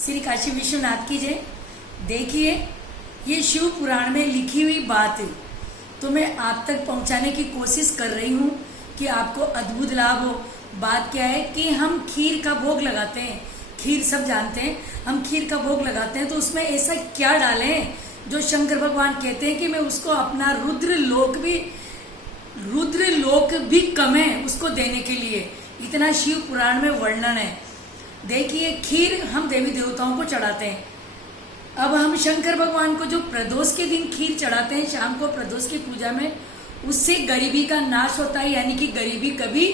श्री काशी विश्वनाथ की जय। देखिए, ये शिव पुराण में लिखी हुई बात है तो मैं आप तक पहुंचाने की कोशिश कर रही हूं कि आपको अद्भुत लाभ हो। बात क्या है कि हम खीर का भोग लगाते हैं, खीर सब जानते हैं, हम खीर का भोग लगाते हैं तो उसमें ऐसा क्या डालें जो शंकर भगवान कहते हैं कि मैं उसको अपना रुद्र लोक भी कम है उसको देने के लिए। इतना शिव पुराण में वर्णन है। देखिए, खीर हम देवी देवताओं को चढ़ाते हैं। अब हम शंकर भगवान को जो प्रदोष के दिन खीर चढ़ाते हैं शाम को प्रदोष की पूजा में, उससे गरीबी का नाश होता है, यानी कि गरीबी कभी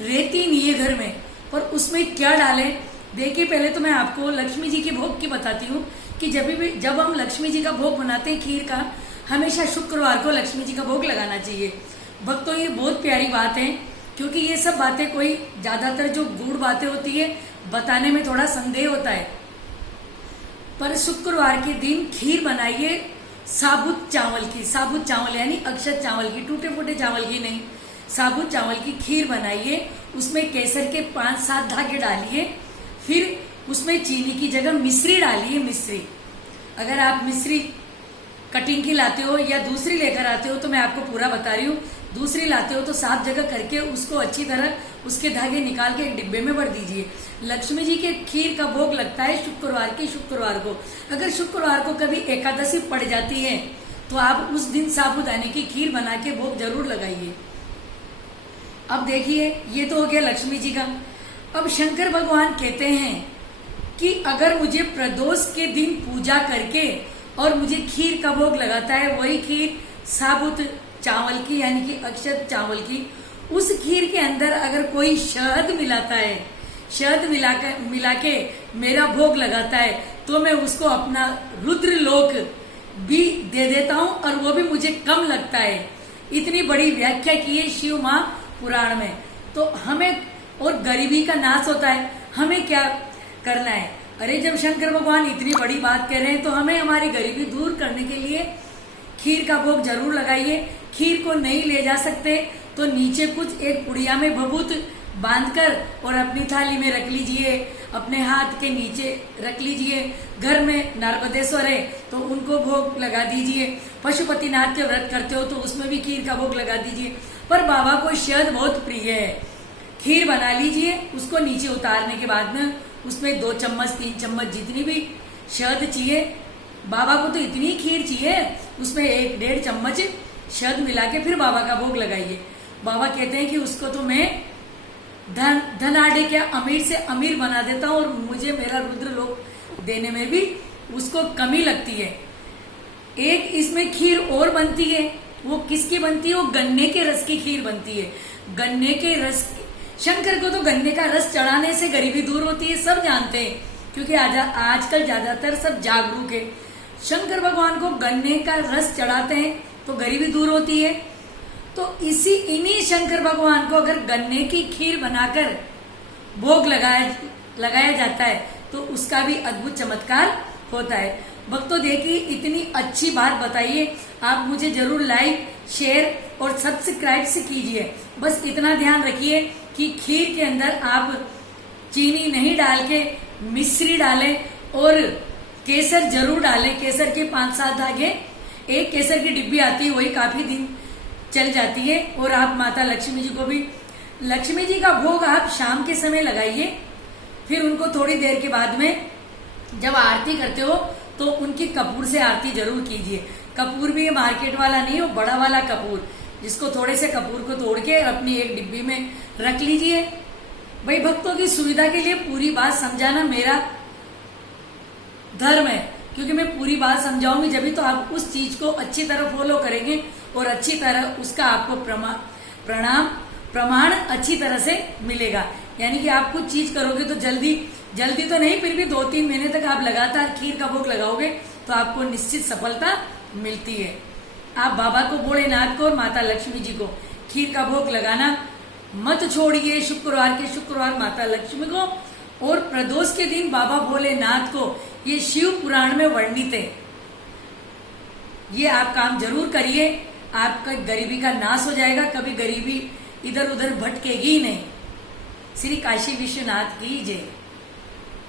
रहती नहीं है घर में। पर उसमें क्या डालें? देखिए, पहले तो मैं आपको लक्ष्मी जी के भोग की बताती हूँ कि जब हम लक्ष्मी जी का भोग बनाते हैं खीर का, हमेशा शुक्रवार को लक्ष्मी जी का भोग लगाना चाहिए। भक्तों, ये बहुत प्यारी बात है क्योंकि ये सब बातें कोई ज्यादातर जो गूढ़ बातें होती है बताने में थोड़ा संदेह होता है। पर शुक्रवार के दिन खीर बनाइए साबुत चावल यानी अक्षत चावल की, टूटे फूटे चावल की नहीं, साबुत चावल की खीर बनाइए। उसमें केसर के 5-7 धागे डालिए, फिर उसमें चीनी की जगह मिश्री डालिए। मिश्री, अगर आप मिश्री कटिंग की लाते हो या दूसरी लेकर आते हो तो मैं आपको पूरा बता रही हूँ, दूसरी लाते हो तो 7 जगह करके उसको अच्छी तरह उसके धागे निकाल के एक डिब्बे में भर दीजिए। लक्ष्मी जी के खीर का भोग लगता है शुक्रवार को। अगर शुक्रवार को कभी एकादशी पड़ जाती है तो आप उस दिन साबूदाने की खीर बना के भोग जरूर लगाइए। अब देखिए, ये तो हो गया लक्ष्मी जी का। अब शंकर भगवान कहते हैं कि अगर मुझे प्रदोष के दिन पूजा करके और मुझे खीर का भोग लगाता है, वही खीर साबुत चावल की यानी कि अक्षत चावल की, उस खीर के अंदर अगर कोई शहद मिलाता है, शहद मिला के मेरा भोग लगाता है तो मैं उसको अपना रुद्र लोक भी दे देता हूं और वो भी मुझे कम लगता है। इतनी बड़ी व्याख्या की है शिव मां पुराण में। तो हमें, और गरीबी का नाश होता है, हमें क्या करना है? अरे, जब शंकर भगवान इतनी बड़ी बात कह रहे हैं तो हमें हमारी गरीबी दूर करने के लिए खीर का भोग जरूर लगाइए। खीर को नहीं ले जा सकते तो नीचे कुछ एक पुड़िया में भभूत बांधकर और अपनी थाली में रख लीजिए, अपने हाथ के नीचे रख लीजिए। घर में नर्मदेश्वर है तो उनको भोग लगा दीजिए। पशुपतिनाथ के व्रत करते हो तो उसमें भी खीर का भोग लगा दीजिए। पर बाबा को शहद बहुत प्रिय है, खीर बना लीजिए। उसको नीचे उतारने के बाद में उसमें 2 चम्मच 3 चम्मच जितनी भी शहद चाहिए, बाबा को तो इतनी खीर चाहिए, उसमें 1-1.5 चम्मच शहद मिला के फिर बाबा का भोग लगाइए। बाबा कहते हैं कि उसको तो मैं धनाढ़ क्या अमीर से अमीर बना देता हूं और मुझे मेरा रुद्र लोक देने में भी उसको कमी लगती है। एक इसमें खीर और बनती है, वो किसकी बनती है? वो गन्ने के रस की खीर बनती है। गन्ने के रस, शंकर को तो गन्ने का रस चढ़ाने से गरीबी दूर होती है, सब जानते हैं क्योंकि आजकल ज्यादातर सब जागरूक है। शंकर भगवान को गन्ने का रस चढ़ाते हैं तो गरीबी दूर होती है। तो इन्हीं शंकर भगवान को अगर गन्ने की खीर बनाकर भोग लगाया जाता है तो उसका भी अद्भुत चमत्कार होता है। भक्तों, देखिए, इतनी अच्छी बात बताइए, आप मुझे जरूर लाइक, शेयर और सब्सक्राइब से कीजिए। बस इतना ध्यान रखिए कि खीर के अंदर आप चीनी नहीं डाल के मिश्री डालें और केसर जरूर डालें। केसर के 5-7 धागे, एक केसर की डिब्बी आती है, वही काफी दिन चल जाती है। और आप माता लक्ष्मी जी को भी, लक्ष्मी जी का भोग आप शाम के समय लगाइए। फिर उनको थोड़ी देर के बाद में जब आरती करते हो तो उनकी कपूर से आरती जरूर कीजिए। कपूर भी मार्केट वाला नहीं, वो बड़ा वाला कपूर, जिसको थोड़े से कपूर को तोड़ के अपनी एक डिब्बी में रख लीजिए। भाई, भक्तों की सुविधा के लिए पूरी बात समझाना मेरा धर्म है, क्योंकि मैं पूरी बात समझाऊंगी जब तो आप उस चीज को अच्छी तरह फॉलो करेंगे और अच्छी तरह उसका आपको प्रमाण अच्छी तरह से मिलेगा। यानी कि आप कुछ चीज करोगे तो जल्दी तो नहीं, फिर भी 2-3 महीने तक आप लगातार खीर का भोग लगाओगे तो आपको निश्चित सफलता मिलती है। आप बाबा को, भोलेनाथ को और माता लक्ष्मी जी को खीर का भोग लगाना मत छोड़िए। शुक्रवार माता लक्ष्मी को और प्रदोष के दिन बाबा भोलेनाथ को, ये शिव पुराण में वर्णित है। ये आप काम जरूर करिए, आपका गरीबी का नाश हो जाएगा, कभी गरीबी इधर उधर भटकेगी नहीं। श्री काशी विश्वनाथ की जय।